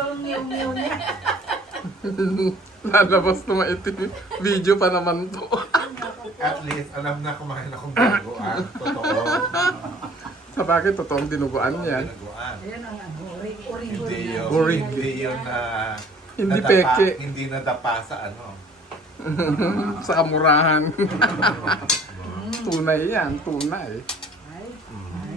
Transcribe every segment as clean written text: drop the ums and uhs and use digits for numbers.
daw ang ngiyaw-ngiyaw niya. Lalabas na maitim. Video pa naman to. At least, alam na kumain akong dinuguan. Totoo. Sa bakit totoong dinuguan yan? Dinuguan. Ayan ang ano, Hindi original. yun. Orig. Hindi yun na... Hindi nadapa- peke. Hindi nadapa sa ano. Sa kamurahan. Tunay yan, tunay. Ay, ay.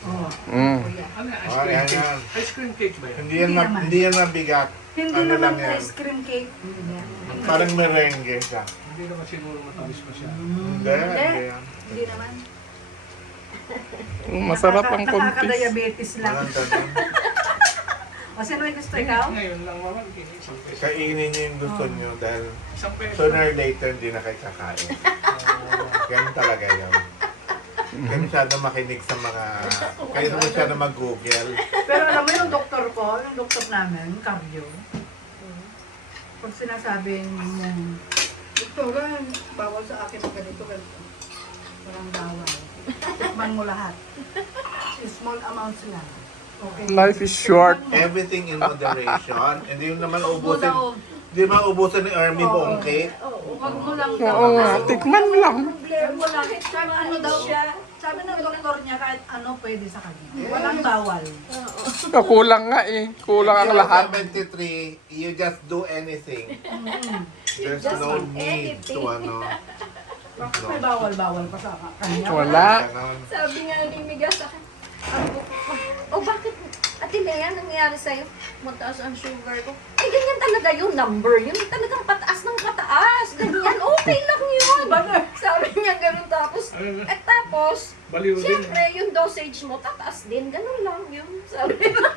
Oh, Mm. kuya. Ano yan? Oh, yan yan. Ice cream cake ba yan? Hindi yan, Hindi naman. hindi yan mabigat. Hindi Ano naman lang yan? ice cream cake. Hindi yan. Parang merengue siya. Hindi naman siguro matamis pa siya. Hindi, Hindi. hindi yan. Hindi naman. Masarap ang kontis. Nakaka-diabetes lang. Walang ganun. O, sino may gusto ikaw? Ngayon lang naman, isang peso. Kainin niyo yung gusto niyo dahil Isang peso. sooner or later hindi na kayo kakain. Ganun talaga yun. Kaya masyado makinig sa mga... Kaya naman masyado mag-google. Pero alam mo yung doktor ko, yung doktor namin, cardio. Pag sinasabing mong, doktor, bawal sa akin ang ganito, ganito. Walang bawal. Tikman mo lahat. Small amounts lang. Okay. Life is short. Everything in moderation. Hindi yun naman ubusin. Daw, Hindi naman ubusin ni Army Oo. buong cake. Huwag mo lang Oo nga, tikman mo lang. Problema lang. Sabi ano daw siya? Sabi ng doktor niya kahit ano pwede sa kanya. Walang bawal. Kulang nga eh. Kulang ang lahat. 73, you just do anything. There's Just no do need to anything. ano. Bakit may bawal-bawal pa sa kanya? Wala. Ganon. Sabi nga ni Miga sa akin, oh bakit, Ate Lea, nangyari sa'yo? Mataas ang sugar ko. Eh, ganyan talaga yung number. Yun talagang pataas ng pataas. Ganyan, okay lang yun. Sabi niya ganun tapos, tapos, Baliw din. siyempre, yung dosage mo, tataas din. Ganun lang yun. Sabi niya.